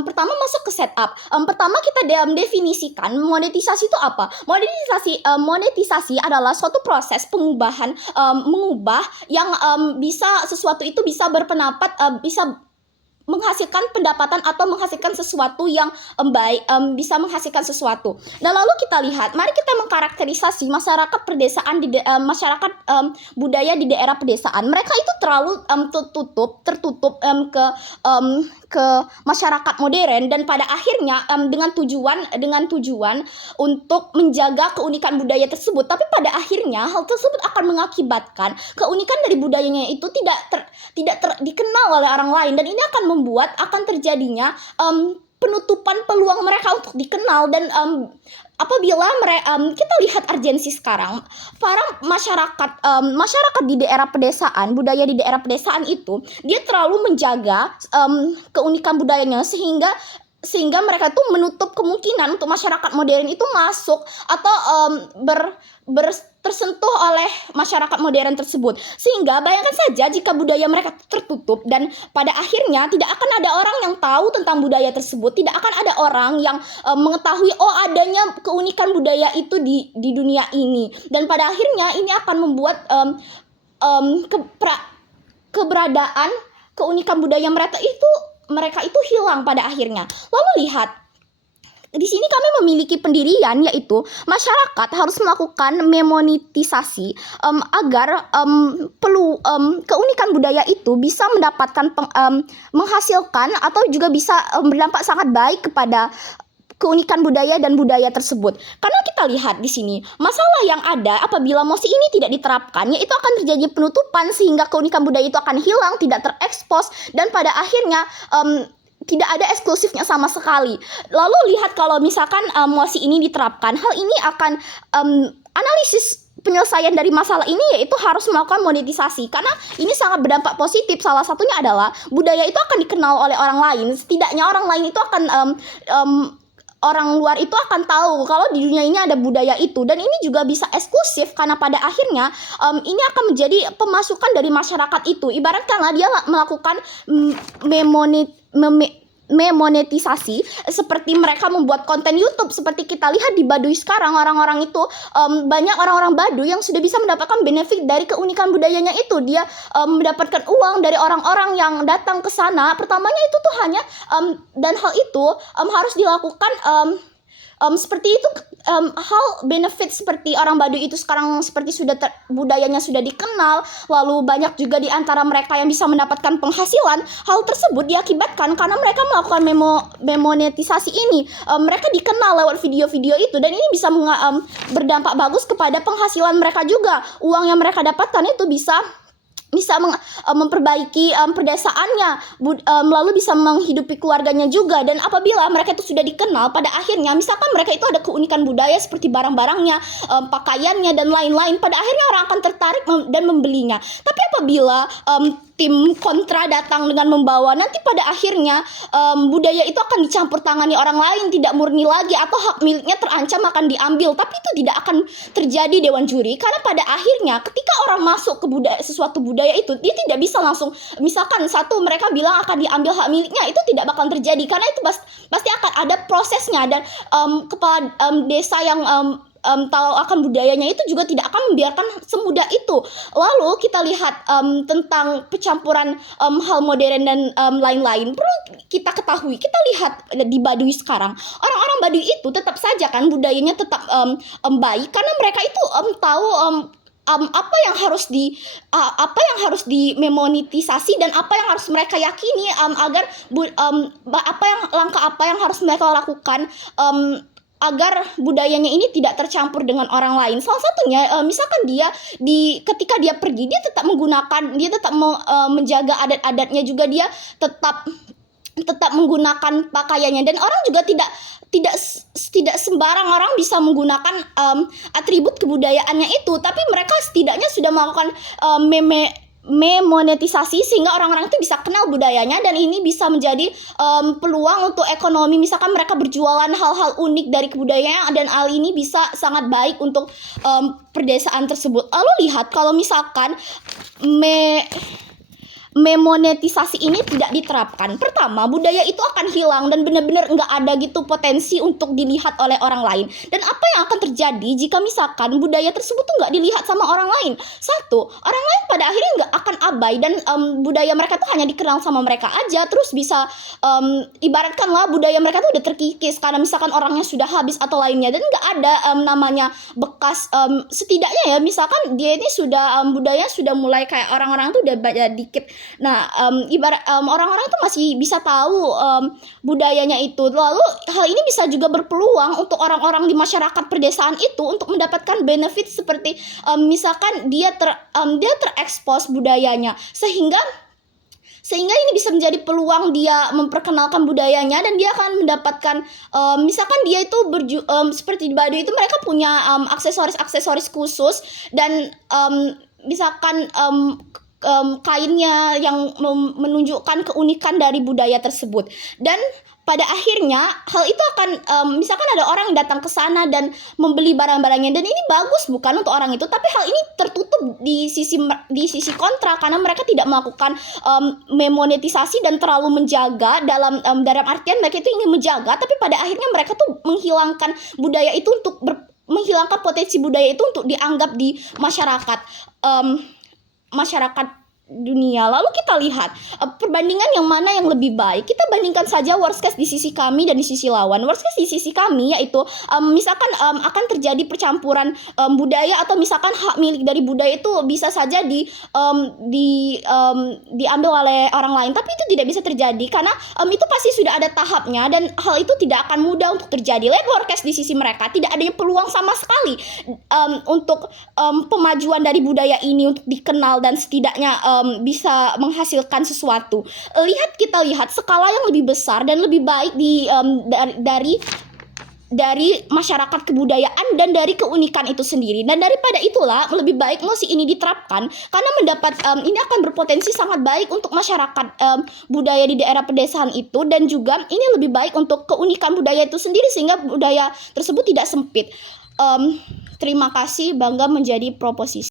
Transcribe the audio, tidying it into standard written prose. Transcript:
pertama masuk ke setup. Pertama kita definisikan monetisasi itu apa. Monetisasi adalah suatu proses pengubahan, mengubah yang bisa sesuatu itu bisa berpendapat, bisa menghasilkan pendapatan atau menghasilkan sesuatu yang baik, bisa menghasilkan sesuatu. Nah, lalu kita lihat, mari kita mengkarakterisasi masyarakat pedesaan masyarakat budaya di daerah pedesaan. Mereka itu terlalu tertutup ke masyarakat modern, dan pada akhirnya dengan tujuan untuk menjaga keunikan budaya tersebut, tapi pada akhirnya hal tersebut akan mengakibatkan keunikan dari budayanya itu tidak dikenal oleh orang lain, dan ini akan membuat akan terjadinya penutupan peluang mereka untuk dikenal. Dan apabila kita lihat urgensi sekarang, para masyarakat di daerah pedesaan, budaya di daerah pedesaan itu dia terlalu menjaga keunikan budayanya, sehingga mereka tuh menutup kemungkinan untuk masyarakat modern itu masuk atau tersentuh oleh masyarakat modern tersebut. Sehingga bayangkan saja jika budaya mereka tertutup, dan pada akhirnya tidak akan ada orang yang tahu tentang budaya tersebut, tidak akan ada orang yang mengetahui adanya keunikan budaya itu di dunia ini. Dan pada akhirnya ini akan membuat keberadaan keunikan budaya mereka itu hilang pada akhirnya. Lalu lihat, di sini kami memiliki pendirian, yaitu masyarakat harus melakukan memonetisasi agar keunikan budaya itu bisa mendapatkan menghasilkan atau juga bisa berdampak sangat baik kepada keunikan budaya dan budaya tersebut. Karena kita lihat di sini, masalah yang ada apabila mosi ini tidak diterapkan, yaitu akan terjadi penutupan sehingga keunikan budaya itu akan hilang, tidak terekspos, dan pada akhirnya tidak ada eksklusifnya sama sekali. Lalu lihat kalau misalkan mosi ini diterapkan, hal ini akan analisis penyelesaian dari masalah ini yaitu harus melakukan monetisasi, karena ini sangat berdampak positif. Salah satunya adalah budaya itu akan dikenal oleh orang lain. Setidaknya orang lain itu akan orang luar itu akan tahu kalau di dunia ini ada budaya itu, dan ini juga bisa eksklusif karena pada akhirnya ini akan menjadi pemasukan dari masyarakat itu. Ibaratkanlah dia melakukan memonetisasi seperti mereka membuat konten YouTube. Seperti kita lihat di Baduy sekarang, orang-orang itu banyak orang-orang Baduy yang sudah bisa mendapatkan benefit dari keunikan budayanya itu. Dia mendapatkan uang dari orang-orang yang datang ke sana. Pertamanya itu tuh hanya dan hal itu harus dilakukan seperti itu. Hal benefit seperti orang Baduy itu sekarang seperti sudah budayanya sudah dikenal, lalu banyak juga di antara mereka yang bisa mendapatkan penghasilan. Hal tersebut diakibatkan karena mereka melakukan memonetisasi ini. Mereka dikenal lewat video-video itu, dan ini bisa berdampak bagus kepada penghasilan mereka juga. Uang yang mereka dapatkan itu bisa memperbaiki pedesaannya, lalu bisa menghidupi keluarganya juga. Dan apabila mereka itu sudah dikenal, pada akhirnya misalkan mereka itu ada keunikan budaya seperti barang-barangnya, pakaiannya, dan lain-lain, pada akhirnya orang akan tertarik dan membelinya. Tapi apabila tim kontra datang dengan membawa, nanti pada akhirnya budaya itu akan dicampur tangani orang lain, tidak murni lagi, atau hak miliknya terancam akan diambil. Tapi itu tidak akan terjadi, Dewan Juri, karena pada akhirnya ketika orang masuk ke sesuatu budaya itu, dia tidak bisa langsung, misalkan mereka bilang akan diambil hak miliknya, itu tidak bakal terjadi karena itu pasti akan ada prosesnya. Dan kepala desa yang tahu akan budayanya itu juga tidak akan membiarkan semudah itu. Lalu kita lihat tentang pencampuran hal modern dan lain-lain. Perlu kita ketahui, kita lihat di Baduy sekarang, orang-orang Baduy itu tetap saja kan budayanya tetap baik, karena mereka itu tahu apa yang harus dimemonetisasi dan apa yang harus mereka yakini agar langkah apa yang harus mereka lakukan agar budayanya ini tidak tercampur dengan orang lain. Salah satunya misalkan ketika dia pergi, dia tetap menjaga adat-adatnya juga, dia tetap menggunakan pakaiannya, dan orang juga tidak sembarang orang bisa menggunakan atribut kebudayaannya itu, tapi mereka setidaknya sudah melakukan memonetisasi sehingga orang-orang itu bisa kenal budayanya, dan ini bisa menjadi peluang untuk ekonomi. Misalkan mereka berjualan hal-hal unik dari kebudayaan, dan hal ini bisa sangat baik untuk pedesaan tersebut. Lalu lihat kalau misalkan memonetisasi ini tidak diterapkan, pertama budaya itu akan hilang dan benar-benar nggak ada gitu potensi untuk dilihat oleh orang lain. Dan apa yang akan terjadi jika misalkan budaya tersebut tuh nggak dilihat sama orang lain? Satu, orang lain pada akhirnya nggak akan abai dan budaya mereka tuh hanya dikenal sama mereka aja, terus bisa ibaratkanlah budaya mereka tuh udah terkikis karena misalkan orangnya sudah habis atau lainnya, dan nggak ada namanya bekas, setidaknya ya misalkan dia ini sudah budaya sudah mulai kayak orang-orang tuh udah banyak dikit. Nah, ibarat orang-orang tuh masih bisa tahu budayanya itu. Lalu hal ini bisa juga berpeluang untuk orang-orang di masyarakat pedesaan itu untuk mendapatkan benefit seperti misalkan dia terekspos budayanya, sehingga ini bisa menjadi peluang dia memperkenalkan budayanya, dan dia akan mendapatkan misalkan dia itu seperti di Baduy itu mereka punya aksesoris khusus, dan misalkan kainnya yang menunjukkan keunikan dari budaya tersebut. Dan pada akhirnya hal itu akan misalkan ada orang yang datang ke sana dan membeli barang-barangnya, dan ini bagus bukan untuk orang itu, tapi hal ini tertutup di sisi kontra karena mereka tidak melakukan memonetisasi dan terlalu menjaga dalam artian mereka itu ingin menjaga, tapi pada akhirnya mereka tuh menghilangkan budaya itu untuk menghilangkan potensi budaya itu untuk dianggap di masyarakat dunia. Lalu kita lihat perbandingan yang mana yang lebih baik. Kita bandingkan saja worst case di sisi kami dan di sisi lawan. Worst case di sisi kami yaitu misalkan akan terjadi percampuran budaya, atau misalkan hak milik dari budaya itu bisa saja diambil oleh orang lain, tapi itu tidak bisa terjadi karena itu pasti sudah ada tahapnya, dan hal itu tidak akan mudah untuk terjadi. Lihat worst case di sisi mereka, tidak adanya peluang sama sekali untuk pemajuan dari budaya ini untuk dikenal dan setidaknya bisa menghasilkan sesuatu. Kita lihat skala yang lebih besar dan lebih baik dari masyarakat kebudayaan dan dari keunikan itu sendiri. Dan daripada itulah lebih baik nosi ini diterapkan karena ini akan berpotensi sangat baik untuk masyarakat budaya di daerah pedesaan itu, dan juga ini lebih baik untuk keunikan budaya itu sendiri sehingga budaya tersebut tidak sempit. Terima kasih, bangga menjadi proposisi.